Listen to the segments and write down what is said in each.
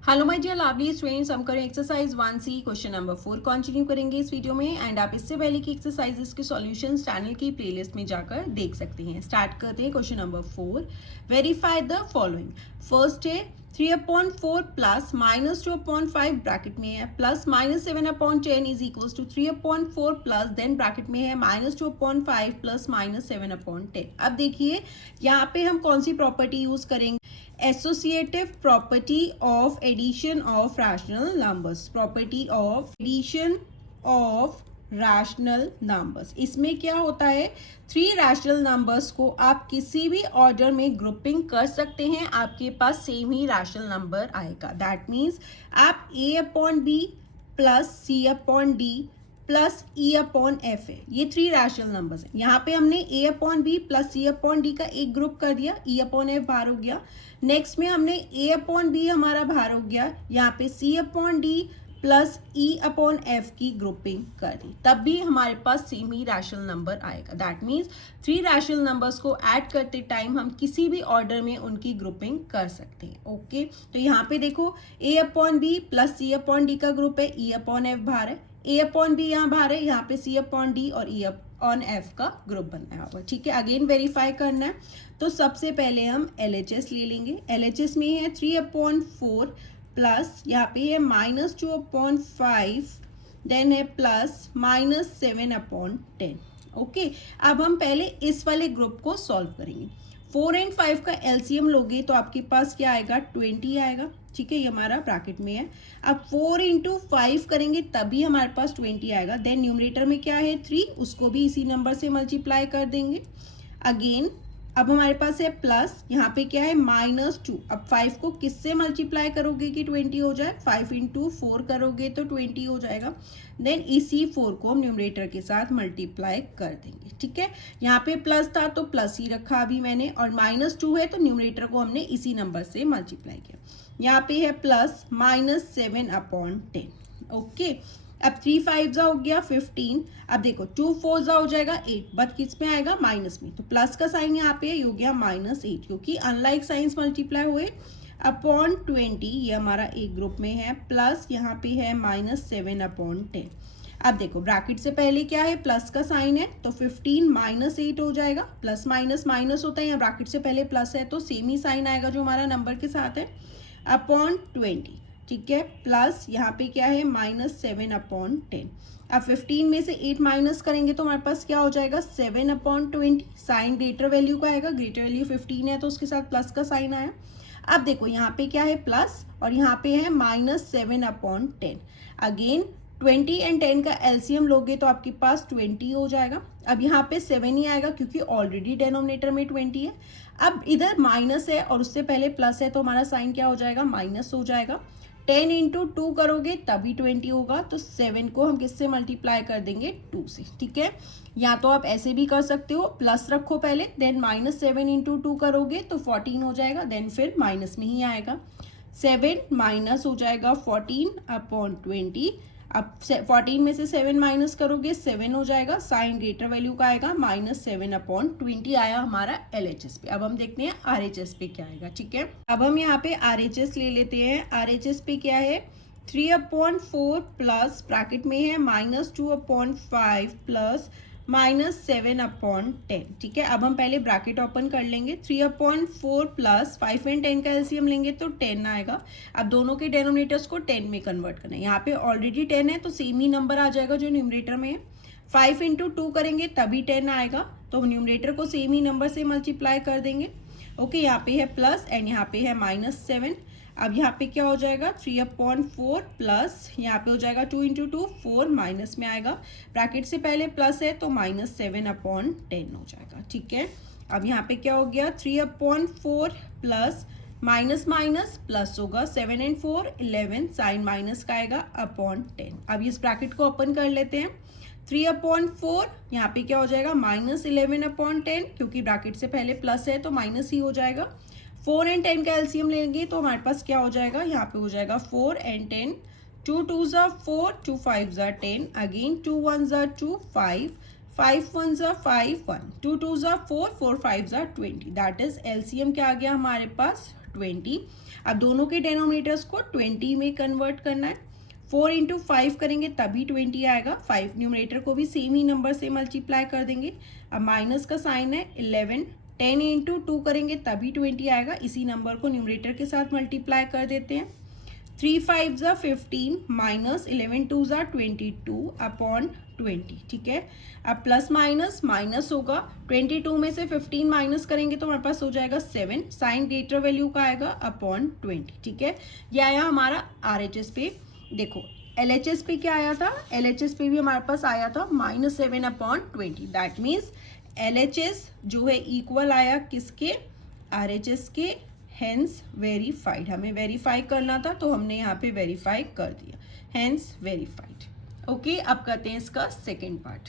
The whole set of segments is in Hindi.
Hello my dear lovely students, हम करें exercise 1C question number 4 continue करेंगे इस वीडियो में। एंड आप इससे पहले की एक्सरसाइजेस के सॉल्यूशंस चैनल की प्लेलिस्ट में जाकर देख सकते हैं। स्टार्ट करते हैं question number 4। Verify the following. First है 3/4 प्लस -2/5 ब्रैकेट में है plus -7/10 is equals to 3/4 plus then bracket में है -2/5 प्लस -7/10। अब देखिए यहाँ पे हम कौन सी प्रॉपर्टी यूज करेंगे। Associative property of addition of rational numbers, property of addition of rational numbers। इसमें क्या होता है, 3 रैशनल नंबर्स को आप किसी भी ऑर्डर में ग्रुपिंग कर सकते हैं, आपके पास सेम ही रैशनल नंबर आएगा। दैट मीन्स आप A/B plus C/D plus E/F है, ये 3 रैशनल नंबर्स हैं। यहाँ पे हमने A/B प्लस C/D का एक ग्रुप कर दिया, E/F बाहर हो गया। नेक्स्ट में हमने A/B हमारा बाहर हो गया, यहाँ पे C/D प्लस E/F की ग्रुपिंग कर दी, तब भी हमारे पास सेम ही रैशनल नंबर आएगा। दैट मीन्स 3 रैशनल नंबर्स को ऐड करते टाइम हम किसी भी ऑर्डर में उनकी ग्रुपिंग कर सकते हैं। ओके, तो यहाँ पे देखो A/B प्लस C/D का ग्रुप है, E/F बाहर है, A/B यहाँ बाहर है, यहाँ पे C/D और E/F का ग्रुप बनाया हुआ। ठीक है, अगेन वेरीफाई करना है तो सबसे पहले हम LHS ले लेंगे। LHS में है 3/4 प्लस यहाँ पे है -2/5 देन है प्लस -7/10। ओके, अब हम पहले इस वाले ग्रुप को सॉल्व करेंगे। 4 और 5 का एलसीएम लोगे तो आपके पास क्या आएगा, 20 आएगा। ठीक है, ये हमारा ब्रैकेट में है। अब 4 × 5 करेंगे तभी हमारे पास 20 आएगा। देन न्यूमरेटर में क्या है 3, उसको भी इसी नंबर से मल्टीप्लाई कर देंगे। अगेन अब हमारे पास है प्लस, यहाँ पे क्या है -2। अब 5 को किससे मल्टीप्लाई करोगे कि 20 हो जाए, 5 × 4 करोगे तो 20 हो जाएगा। देन इसी 4 को हम न्यूमरेटर के साथ मल्टीप्लाई कर देंगे। ठीक है, यहाँ पे प्लस था तो प्लस ही रखा अभी मैंने, और -2 है तो न्यूमरेटर को हमने इसी नंबर से मल्टीप्लाई किया। यहाँ पे है प्लस -7/10। ओके, अब 3 5 हो गया 15। अब देखो 2 4 हो जाएगा 8, बट किस में आएगा, माइनस में, तो प्लस का साइन यहाँ पे हो गया -8, क्योंकि अनलाइक साइंस मल्टीप्लाई हुए। अपॉन 20 ये हमारा एक ग्रुप में है, प्लस यहाँ पे है -7/10। अब देखो ब्रैकेट से पहले क्या है, प्लस का साइन है तो 15 -8 हो जाएगा। प्लस माइनस माइनस होता है, यहाँ ब्रैकेट से पहले प्लस है तो सेम ही साइन आएगा जो हमारा नंबर के साथ है, अपॉन 20। ठीक है, प्लस यहाँ पे क्या है -7/10। अब 15 में से 8 माइनस करेंगे तो हमारे पास क्या हो जाएगा, 7/20। साइन ग्रेटर वैल्यू का आएगा, ग्रेटर वैल्यू 15 है तो उसके साथ प्लस का साइन आया। अब देखो यहाँ पे क्या है प्लस, और यहाँ पे है -7/10। अगेन 20 और 10 का एलसीएम लोगे तो आपके पास 20 हो जाएगा। अब यहाँ पे 7 ही आएगा क्योंकि ऑलरेडी डेनोमिनेटर में 20 है। अब इधर माइनस है और उससे पहले प्लस है तो हमारा साइन क्या हो जाएगा, माइनस हो जाएगा। 10 × 2 करोगे तभी 20 होगा, तो 7 को हम किससे मल्टीप्लाई कर देंगे, 2 से। ठीक है, या तो आप ऐसे भी कर सकते हो, प्लस रखो पहले, देन -7 × 2 करोगे तो 14 हो जाएगा, देन फिर माइनस में ही आएगा। 7 माइनस हो जाएगा 14/20। अब 14 में से 7 माइनस करोगे 7 हो जाएगा, साइन ग्रेटर वैल्यू का आएगा, -7/20 आया हमारा LHS पे। अब हम देखते हैं RHS पे क्या आएगा। ठीक है, अब हम यहाँ पे RHS ले लेते हैं। RHS पे क्या है, 3/4 प्लस ब्रैकेट में है -2/5 प्लस -7/10। ठीक है, अब हम पहले ब्रैकेट ओपन कर लेंगे। 3/4 प्लस 5 और 10 का एलसीएम लेंगे तो 10 आएगा। अब दोनों के डेनोमिनेटर्स को 10 में कन्वर्ट करना है, यहाँ पे ऑलरेडी 10 है तो सेम ही नंबर आ जाएगा जो न्यूमरेटर में है। 5 × 2 करेंगे तभी 10 आएगा, तो न्यूमरेटर को सेम ही नंबर से मल्टीप्लाई कर देंगे। ओके, यहाँ पे है प्लस एंड यहाँ पे है -7। अब यहाँ पे क्या हो जाएगा, 3/4 प्लस यहाँ पे हो जाएगा 2 × 2 4, माइनस में आएगा, ब्रैकेट से पहले प्लस है तो -7/10 हो जाएगा। ठीक है, अब यहाँ पे क्या हो गया, 3/4 प्लस माइनस माइनस प्लस होगा, 7 और 4 11, साइन माइनस का आएगा, अपॉन 10। अब इस ब्रैकेट को ओपन कर लेते हैं। 3/4 यहाँ पे क्या हो जाएगा, -11/10, क्योंकि ब्रैकेट से पहले प्लस है तो माइनस ही हो जाएगा। 4 और 10 का एलसीएम लेंगे तो हमारे पास क्या हो जाएगा, यहाँ पे हो जाएगा 4 और 10, 2 2s are 4, 2 5s are 10, again 2 1s are 2, 5, 5 1s are 5, 1, 2 2s are 4, 4 5s are 20। That is LCM क्या आ गया हमारे पास, 20। अब दोनों के डिनोमिनेटर्स को 20 में कन्वर्ट करना है। 4 इंटू 5 करेंगे तभी 20 आएगा। 5 न्यूमरेटर को भी सेम ही नंबर से मल्टीप्लाई कर देंगे। अब माइनस का साइन है 11। 10 इंटू 2 करेंगे तभी 20 आएगा। इसी नंबर को न्यूमरेटर के साथ मल्टीप्लाई कर देते हैं। 3 5 ज़ा 15 माइनस 11 2 ज़ा 22 अपॉन 20। ठीक है, अब प्लस माइनस माइनस होगा। 22 में से 15 माइनस करेंगे तो हमारे पास हो जाएगा 7। साइन ग्रेटर वैल्यू का आएगा अपॉन 20। ठीक है, ये आया हमारा RHS पे। देखो LHS पे क्या आया था, LHS पे भी हमारे पास आया था -7 अपॉन 20। दैट मीन्स LHS जो है इक्वल आया किसके, RHS के। हेंस वेरीफाइड, हमें वेरीफाई करना था तो हमने यहाँ पे वेरीफाई कर दिया, हेंस वेरीफाइड। ओके, अब करते हैं इसका सेकेंड पार्ट।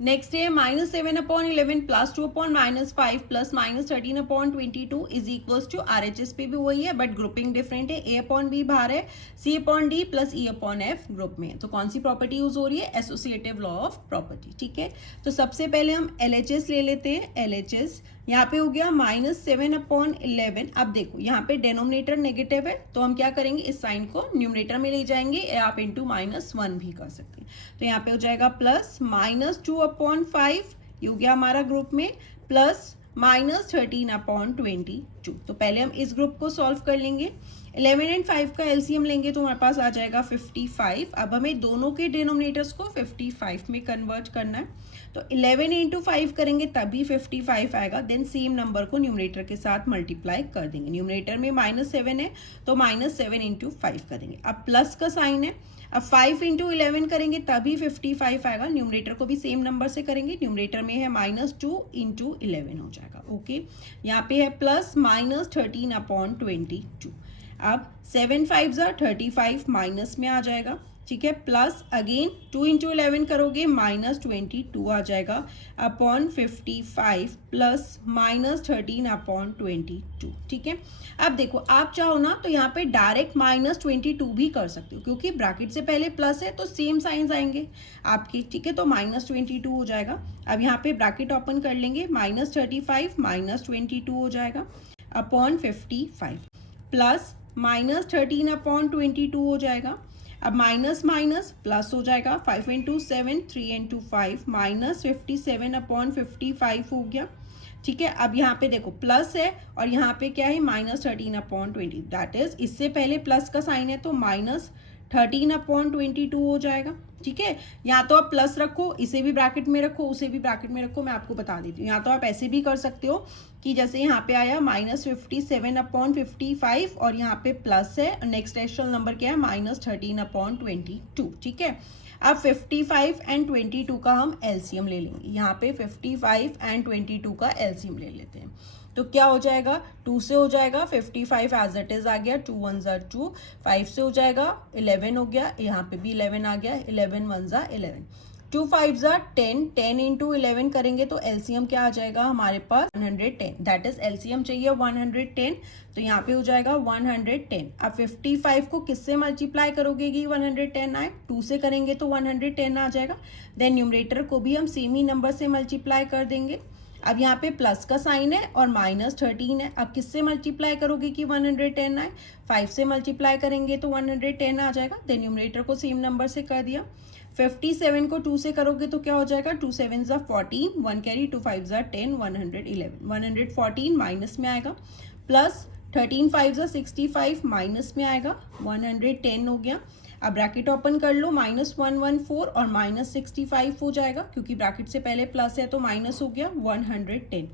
नेक्स्ट है -7 upon 11 plus 2 upon -5 plus -13 upon 22 is equals to RHS पे भी वही है बट ग्रुपिंग डिफरेंट है। A अपॉन B बाहर है, C अपॉन D प्लस E अपॉन F ग्रुप में है। तो कौन सी प्रॉपर्टी यूज हो रही है, एसोसिएटिव लॉ ऑफ प्रॉपर्टी। ठीक है, तो सबसे पहले हम LHS ले लेते हैं। LHS यहाँ पे हो गया -7 अपॉन 11। अब देखो यहाँ पे डिनोमिनेटर नेगेटिव है तो हम क्या करेंगे, इस साइन को न्यूमरेटर में ले जाएंगे, आप इंटू -1 भी कर सकते हैं। तो यहाँ पे हो जाएगा प्लस -2 अपॉन 5, ये हो गया हमारा ग्रुप में, प्लस -13 अपॉन 22। तो पहले हम इस ग्रुप को सॉल्व कर लेंगे। 11 एंड 5 का एलसीएम लेंगे तो हमारे पास आ जाएगा 55। अब हमें दोनों के डिनोमिनेटर्स को 55 में कन्वर्ट करना है। तो 11 इंटू 5 करेंगे तभी 55 आएगा। देन सेम नंबर को न्यूमरेटर के साथ मल्टीप्लाई कर देंगे। न्यूमरेटर में -7 है तो -7 इंटू 5 करेंगे। अब प्लस का साइन है, अब 5 इंटू 11 करेंगे तभी 55 आएगा। न्यूमरेटर को भी सेम नंबर से करेंगे। न्यूमरेटर में है -2 इंटू 11 हो जाएगा। ओके, यहाँ पे है प्लस -13 अपॉन 22। अब 7 5 ज़ा 35 माइनस में आ जाएगा। ठीक है, प्लस अगेन 2 इंटू 11 करोगे -22 आ जाएगा अपॉन 55 प्लस -13 अपॉन 22। ठीक है, अब देखो आप चाहो ना तो यहाँ पे डायरेक्ट -22 भी कर सकते हो क्योंकि ब्रैकेट से पहले प्लस है तो सेम साइंस आएंगे आपके। ठीक है, तो -22 हो जाएगा। अब यहाँ पे ब्रैकेट ओपन कर लेंगे, -35 -22 हो जाएगा अपॉन 55 प्लस -13 अपॉन 22 हो जाएगा। अब माइनस माइनस प्लस हो जाएगा, 5 इंटू 7 3 इंटू 5 -57 अपॉन 55 हो गया। ठीक है, अब यहाँ पे देखो प्लस है और यहाँ पे क्या है -13 अपॉन 20। दैट इज इससे पहले प्लस का साइन है तो -13 अपॉन 22 हो जाएगा। ठीक है, यहाँ तो आप प्लस रखो, इसे भी ब्रैकेट में रखो, उसे भी ब्रैकेट में रखो, मैं आपको बता देती हूँ। यहाँ तो आप ऐसे भी कर सकते हो कि जैसे यहाँ पे आया -57 अपॉन 55 और यहाँ पे प्लस है, नेक्स्ट रेशनल नंबर क्या है -13 अपॉन 22। ठीक है, अब 55 एंड 22 का हम एलसीएम ले लेंगे। यहाँ पे 55 एंड 22 का एलसीएम ले लेते हैं तो क्या हो जाएगा, 2 से हो जाएगा 55 एज इट इज आ गया, 2 1 ज़ा 2, 5 से हो जाएगा 11 हो गया, यहाँ पे भी 11 आ गया, 11 1 ज़ा 11, 2 5 ज़ा 10, 10 इंटू 11 करेंगे तो एलसीएम क्या आ जाएगा हमारे पास 110। दैट इज एलसीएम चाहिए 110 तो यहाँ पे हो जाएगा 110। अब 55 को किससे मल्टीप्लाई करोगे कि 110 आए, 2 से करेंगे तो 110 आ जाएगा। देन न्यूमरेटर को भी हम सेम ही नंबर से मल्टीप्लाई कर देंगे। अब यहाँ पे प्लस का साइन है और -13 है। अब किससे मल्टीप्लाई करोगे कि 110 आए, 5 से मल्टीप्लाई करेंगे तो 110 आ जाएगा। देन न्यूमरेटर को सेम नंबर से कर दिया। 57 को 2 से करोगे तो क्या हो जाएगा, 2 7 ज़ा 14, 1 कैरी, 2 5 ज़ा 10, 111, 114 माइनस में आएगा, प्लस 13 5 ज़ा 65 माइनस में आएगा, 110 हो गया। अब ब्रैकेट ओपन कर लो, -114 और -65 हो जाएगा क्योंकि ब्रैकेट से पहले प्लस है तो माइनस हो गया 110।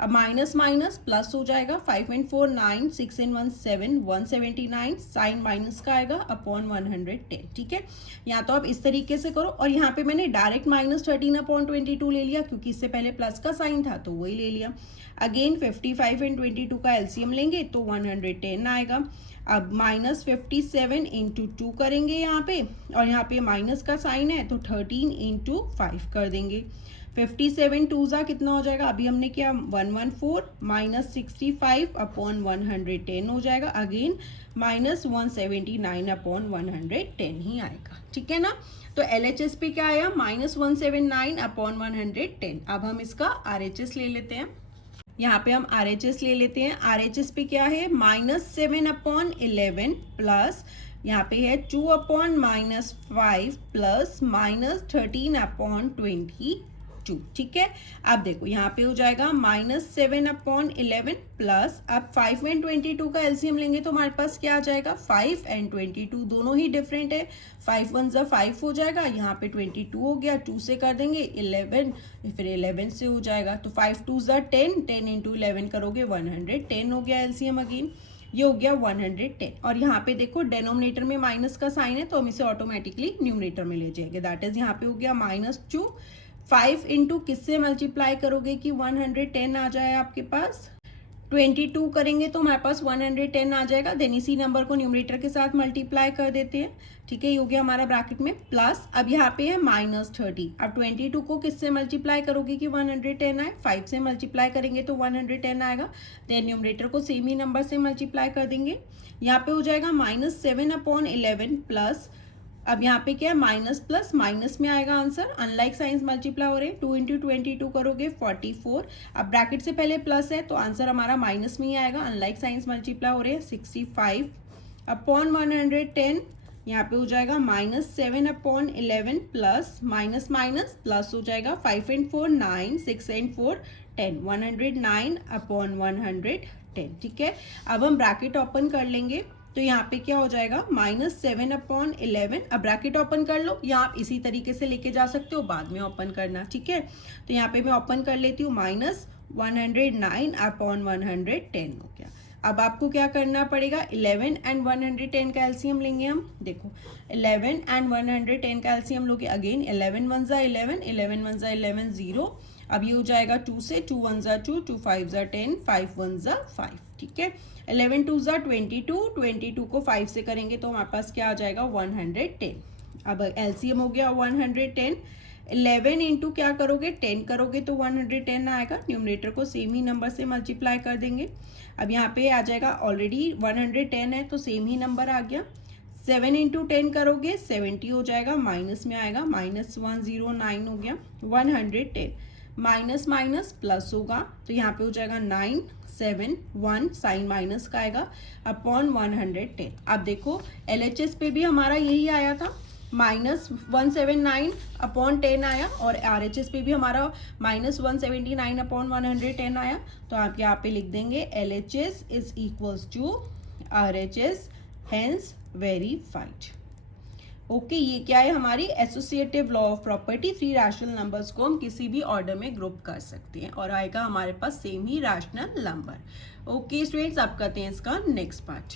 अब माइनस माइनस प्लस हो जाएगा, 5 एंड 4 9, 6 एंड 1 7, 179 साइन माइनस का आएगा अपॉन 110। ठीक है, यहाँ तो आप इस तरीके से करो और यहाँ पे मैंने डायरेक्ट -13 अपॉन 22 ले लिया क्योंकि इससे पहले प्लस का साइन था तो वही ले लिया। अगेन 55 एंड 22 का एलसीएम लेंगे तो 110 आएगा। अब -57 इंटू 2 करेंगे यहाँ पे और यहाँ पे माइनस का साइन है तो 13 इंटू 5 कर देंगे। 57 2 ज़ा कितना हो जाएगा, अभी हमने किया 114 -65 अपॉन 110 हो जाएगा। अगेन -179 अपॉन 110 ही आएगा। ठीक है ना, तो LHS पे क्या आया, -179 अपॉन 110। अब हम इसका RHS ले लेते हैं। यहाँ पे हम RHS ले लेते हैं। RHS पे क्या है, -7/11 प्लस यहाँ पे है 2/-5 प्लस -13/22। ठीक है। अब देखो यहाँ पे हो जाएगा -7/11 प्लस, अब 5 एंड 22 का एलसीएम लेंगे तो हमारे पास क्या आ जाएगा, 5 एंड 22 दोनों ही डिफरेंट है। 5 1 ज़ा 5 हो जाएगा, यहाँ पे 22 हो गया, 2 से कर देंगे 11, फिर 11 से हो जाएगा, तो 5 2 ज़ा 10, 10 इंटू 11 करोगे 110 हो गया एलसीएम अगेन, ये हो गया 110। और यहाँ पे देखो डेनोमिनेटर में माइनस का साइन है तो हम इसे ऑटोमेटिकली न्यूमरेटर में ले जाएंगे, दैट इज यहाँ पे हो गया -2। 5 इंटू किससे मल्टीप्लाई करोगे कि 110 आ जाए आपके पास, 22 करेंगे तो हमारे पास 110 आ जाएगा, देन इसी नंबर को न्यूमरेटर के साथ मल्टीप्लाई कर देते हैं। ठीक है, ये हो गया हमारा ब्रैकेट में प्लस, अब यहाँ पे है -30। अब 22 को किससे मल्टीप्लाई करोगे कि 110 आए, 5 से मल्टीप्लाई करेंगे तो 110 आएगा, देन न्यूमरेटर को सेम ही नंबर से मल्टीप्लाई कर देंगे। यहाँ पे हो जाएगा -7/11 प्लस, अब यहाँ पे क्या है, माइनस प्लस माइनस में आएगा आंसर, अनलाइक साइंस मल्टीप्लाई हो रहे हैं, 2 इंटू 22 करोगे 44। अब ब्रैकेट से पहले प्लस है तो आंसर हमारा माइनस में ही आएगा, अनलाइक साइंस मल्टीप्लाई हो रहे हैं, 65/110। यहाँ पे हो जाएगा -7/11 प्लस माइनस माइनस प्लस हो जाएगा, 5 एंड 4 9, 6 एंड 4 10, 109/110। ठीक है, अब हम ब्रैकेट ओपन कर लेंगे तो यहाँ पे क्या हो जाएगा, -7/11। अब ब्रैकेट ओपन कर लो, या आप इसी तरीके से लेके जा सकते हो, बाद में ओपन करना। ठीक है, तो यहाँ पे मैं ओपन कर लेती हूँ, -109/110 हो गया। अब आपको क्या करना पड़ेगा, 11 एंड 110 का एलसीएम लेंगे हम। देखो 11 एंड 110 का एलसीएम लोगे, अगेन 11 1 ज़ा 11, 11 1 ज़ा 11 0। अब ये हो जाएगा 2 से, 2 1 ज़ा 2, 2 5 ज़ा 10, 5 1 ज़ा 5। ठीक है, 11 2 ज़ा 22, 22 को 5 से करेंगे तो हमारे पास क्या आ जाएगा, 110। अब एलसीएम हो गया 110, 11 इंटू क्या करोगे, 10 करोगे तो 110 आएगा, न्यूमरेटर को सेम ही नंबर से मल्टीप्लाई कर देंगे। अब यहाँ पे आ जाएगा, ऑलरेडी 110 है तो सेम ही नंबर आ गया, 7 इंटू 10 करोगे 70 हो जाएगा, माइनस में आएगा, -109 हो गया, 110 माइनस माइनस प्लस होगा तो यहाँ पे हो जाएगा 9 7 1, साइन माइनस का आएगा, अपॉन 110। अब देखो LHS पे भी हमारा यही आया था, -179/10 आया, और RHS पे भी हमारा -179/110 आया। तो आप यहाँ पे लिख देंगे LHS is equals to RHS, hence verified. Okay, ये क्या है, हमारी associative law of property. 3 rational numbers को हम किसी भी ऑर्डर में ग्रुप कर सकते हैं और आएगा हमारे पास सेम ही रैशनल नंबर। ओके स्टूडेंट्स, अब करते हैं इसका नेक्स्ट पार्ट।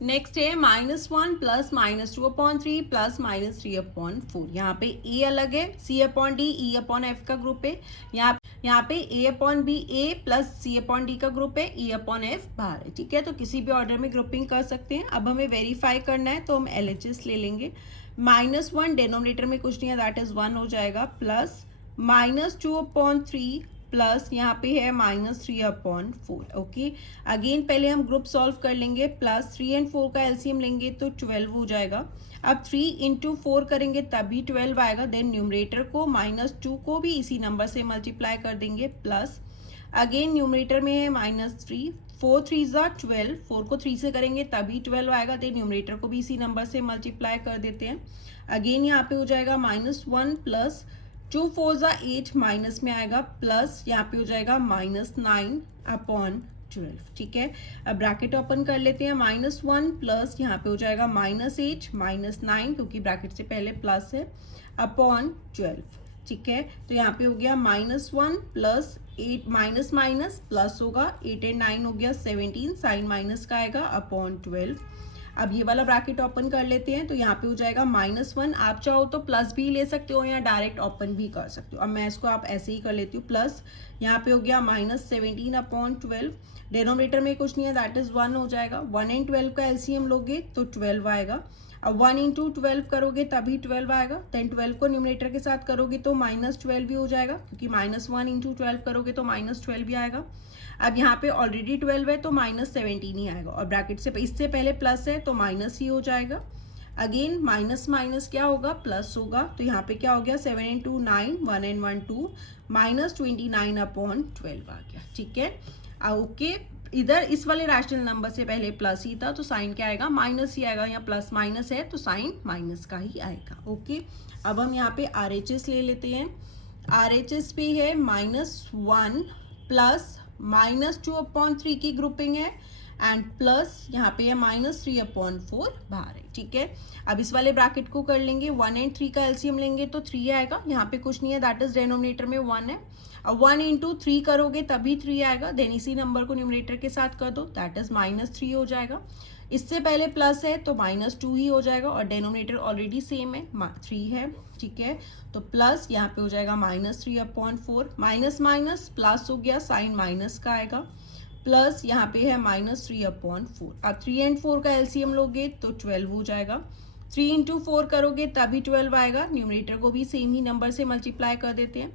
नेक्स्ट है -1 प्लस -2/3 प्लस -3/4। यहाँ पे A अलग है, C/D E/F का ग्रुप है, यहाँ पे A/B A प्लस C/D का ग्रुप है, E/F बाहर है। ठीक है, तो किसी भी ऑर्डर में ग्रुपिंग कर सकते हैं। अब हमें वेरीफाई करना है तो हम LHS ले लेंगे। -1 डेनोमिनेटर में कुछ नहीं है, दैट इज 1 हो जाएगा, प्लस -2/3 प्लस यहाँ पे है -3/4। ओके, अगेन पहले हम ग्रुप सॉल्व कर लेंगे, प्लस 3 एंड 4 का एलसीएम लेंगे तो 12 हो जाएगा। अब 3 इंटू 4 करेंगे तभी 12 आएगा, देन न्यूमरेटर को -2 को भी इसी नंबर से मल्टीप्लाई कर देंगे, प्लस अगेन न्यूमरेटर में है -3, 4 3 ज़ा 12, 4 को 3 से करेंगे तभी 12 आएगा, देन न्यूमरेटर को भी इसी नंबर से मल्टीप्लाई कर देते हैं। अगेन यहाँ पे हो जाएगा -1 प्लस 2 4 ज़ा 8, माइनस में आएगा, प्लस यहाँ पे हो जाएगा -9/12। ठीक है, अब ब्रैकेट ओपन कर लेते हैं, -1 प्लस यहाँ पे हो जाएगा -8 -9, क्योंकि ब्रैकेट से पहले प्लस है, अपॉन 12। ठीक है, तो यहाँ पे हो गया -1 प्लस 8, माइनस माइनस प्लस होगा, 8 एंड 9 हो गया 17, साइन माइनस का आएगा, अपॉन 12। अब ये वाला ब्रैकेट ओपन कर लेते हैं तो यहाँ पे हो जाएगा -1, आप चाहो तो प्लस भी ले सकते हो या डायरेक्ट ओपन भी कर सकते हो। अब मैं इसको आप ऐसे ही कर लेती हूँ, प्लस यहाँ पे हो गया -17/12, डेनोमिनेटर में कुछ नहीं है, दैट इज 1 हो जाएगा। 1 एंड 12 का एलसीएम लोगे तो 12 आएगा। अब 1 इंटू 12 करोगे तभी 12 आएगा, देन 12 को न्यूमरेटर के साथ करोगे तो -12 भी हो जाएगा, क्योंकि -1 इंटू 12 करोगे तो -12 भी आएगा। अब यहाँ पे ऑलरेडी 12 है तो -17 ही आएगा, और ब्रैकेट से इससे पहले प्लस है तो माइनस ही हो जाएगा। अगेन माइनस माइनस क्या होगा, प्लस होगा, तो यहाँ पे क्या हो गया 7 इंटू 9, 1 and 1 2, माइनस 29/12 आ गया, ठीक है। ओके, इधर इस वाले रैशनल नंबर से पहले प्लस ही था तो साइन क्या आएगा, माइनस ही आएगा, या प्लस माइनस है तो साइन माइनस का ही आएगा। ओके, अब हम यहाँ पे RHS ले लेते हैं। RHS पे है -1 प्लस -2/3 की ग्रुपिंग है एंड प्लस यहाँ पे है -3/4 बाहर है, ठीक है। अब इस वाले ब्रैकेट को कर लेंगे, 1 and 3 का एलसीएम लेंगे तो 3 आएगा, यहाँ पे कुछ नहीं है, दैट इज डिनोमिनेटर में 1 है। अब 1 इंटू 3 करोगे तभी 3 आएगा, देन इसी नंबर को न्यूमरेटर के साथ कर दो, दैट इज -3 हो जाएगा। इससे पहले प्लस है तो -2 ही हो जाएगा और डिनोमिनेटर ऑलरेडी सेम है, 3 है, ठीक है। तो प्लस यहाँ पे हो जाएगा -3/4, माइनस माइनस प्लस हो गया, साइन माइनस का आएगा, प्लस यहाँ पे है -3/4। अब 3 and 4 का एलसीएम लोगे तो 12 हो जाएगा, 3 इंटू 4 करोगे तभी 12 आएगा, न्यूमरेटर को भी सेम ही नंबर से मल्टीप्लाई कर देते हैं,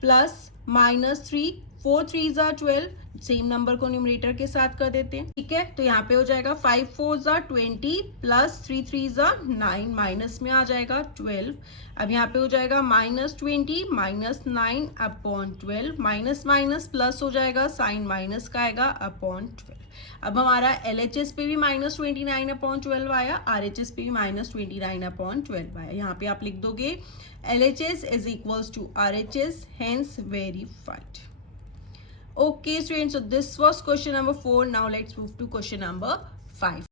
plus -3, 4 3s are 12, same number को न्यूमरेटर के साथ कर देते हैं, ठीक है। तो यहाँ पे हो जाएगा 5 4s are 20 plus 3 3s are 9, minus में आ जाएगा 12। अब यहाँ पे हो जाएगा -20 -9/12, माइनस माइनस प्लस हो जाएगा, साइन माइनस का आएगा /12। अब हमारा LHS पे भी -29/12 आया, RHS पे भी -29/12 आया। यहाँ पे आप लिख दोगे LHS is equals to RHS, hence verified. Okay students, so this was question number 4. Now let's move to question number 5.